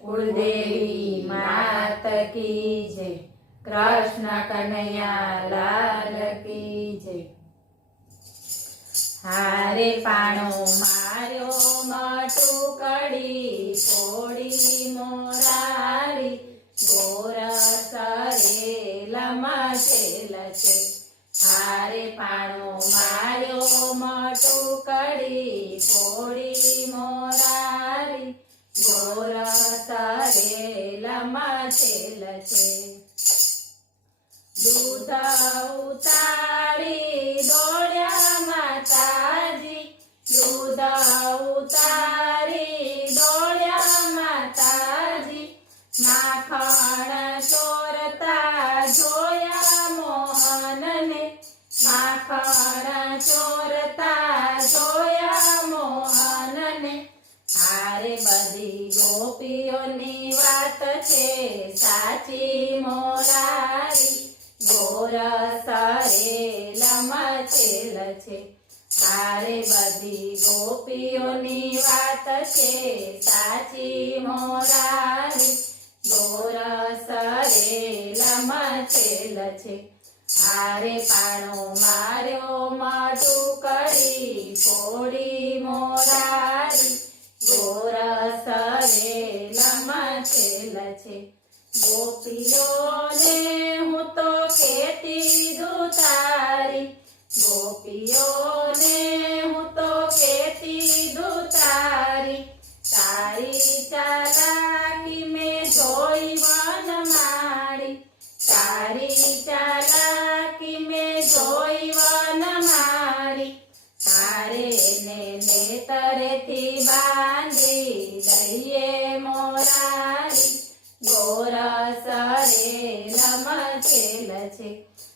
कुलदेवी मात की जय। कृष्ण कन्हैया लाल की जय। हारे पाणो मार्यो मटुकड़ी फोड़ी मोरारी गोरस रेलमा छेल छे। हारे पाणो मार्यो मटुकड़ी फोड़ी मोरारी गोरस रेलमा छेल छे। दूध उतारी दौड्या माताजी दूध उतारी दौड्या माताजी माखण चोरता जोया मोहन ने माखण चोरता जोया मोहन ने। हारे बधी गोपीओनी वात छे साची मोरारी गोरस रेलमा छेल छे। हारे बधी गोपीओनी वात छे साची मोरारी गोरस रेलमा छेल छे। हारे पाणो मार्यो मटुकड़ी फोड़ी मोरारी गोरस रेलमा छेल छे। गोपीओने हूँ तो केती दूतारी गोपीओने हूँ तो केती दूतारी तारी चालाकी में जोई वनमाळी तारी चालाकी में जोई वनमाळी। हारे ने नेतरेथी बांधी दईए मोरारी गोरस रेलमा छेल छे।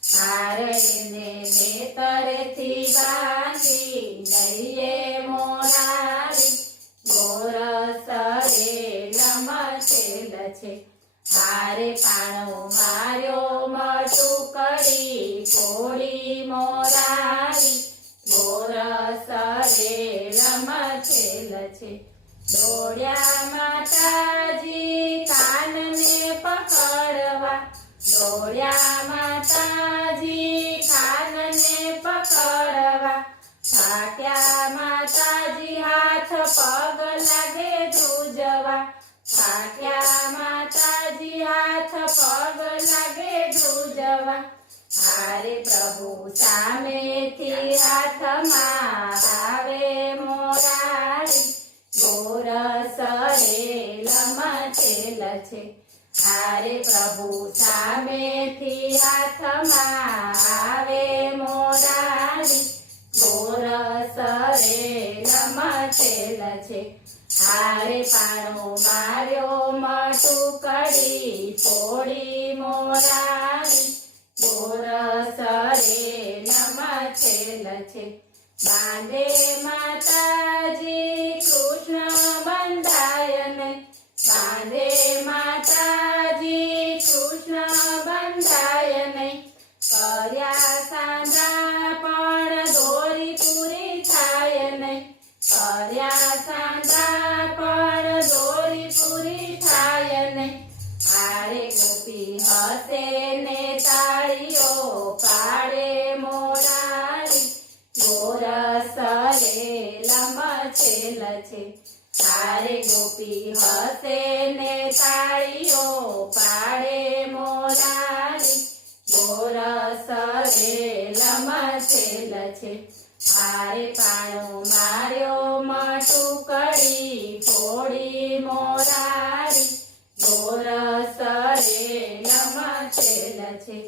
हारे ने नेतरेथी बांधी दईए मोरारी गोरस रेलमा छेल छे। हारे पाणो मार्यो मटुकड़ी फोड़ी मोरारी गोरस रेलमा छेल छे। दौड्या माताजी कानने पकड़वा दौड्या माताजी कानने पकड़वा थाक्या माताजी हाथ पग लागे ध्रुजवा थाक्या माताजी हाथ पग लागे ध्रुजवा। हारे प्रभु सामेथी हाथमां आवे मोरारी गोरस रेलमा छेल छे। हारे प्रभु सामेथी हाथमां आवे मोरारी गोरस रेलमा छेल छे। हारे पाणो मार्यो मटुकड़ी फोड़ी मोरारी गोरस रेलमा छेल छे। बांधे माताजी कृष्ण बंधायने बांधे माताजी कृष्ण बंधायने। कर्या सांधा पण दोरी पूरी थाय नहीं कर्या सांधा पण दोरी पूरी थाय नहीं। हारे गोपी हसे ने ताळीओ पाडे मोरारी गोरस रेलमा छेल छे। हारे गोपी हसे ने ताळीओ पाडे मोरारी गोरस रेलमा छेल छे। हारे पाणो मार्यो मटुकड़ी फोड़ी मोरारी गोरस रेलमा छेल छे।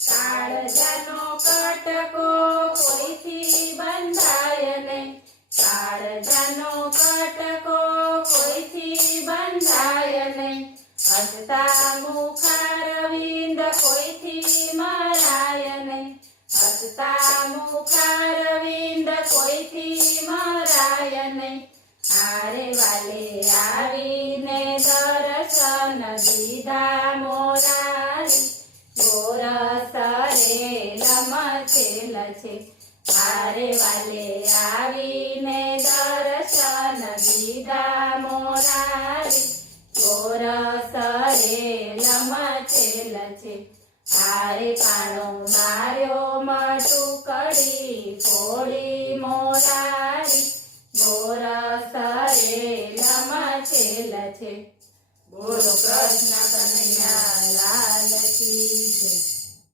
काळजानो कटको कोईथी बंधाय नहीं काळजानो कटको कोईथी बंधाय नहीं। हसता मुखारविंद कोईथी मराय नहीं हसता मुखारविंद कोईथी मराय नहीं। हारे वाले आवीने दर्शन दीधा मोरारी गोरस रेलमा छेल छे। हारे वाले आवीने दर्शन दीधा मोरारी ગોરસ રેલમાં છેલ છે હારે કાણો માર્યો મટુકડી ફોડી મોરારી ગોરસ રેલમાં છેલ છે બોલો કૃષ્ણ કનૈયા લાલ કી જય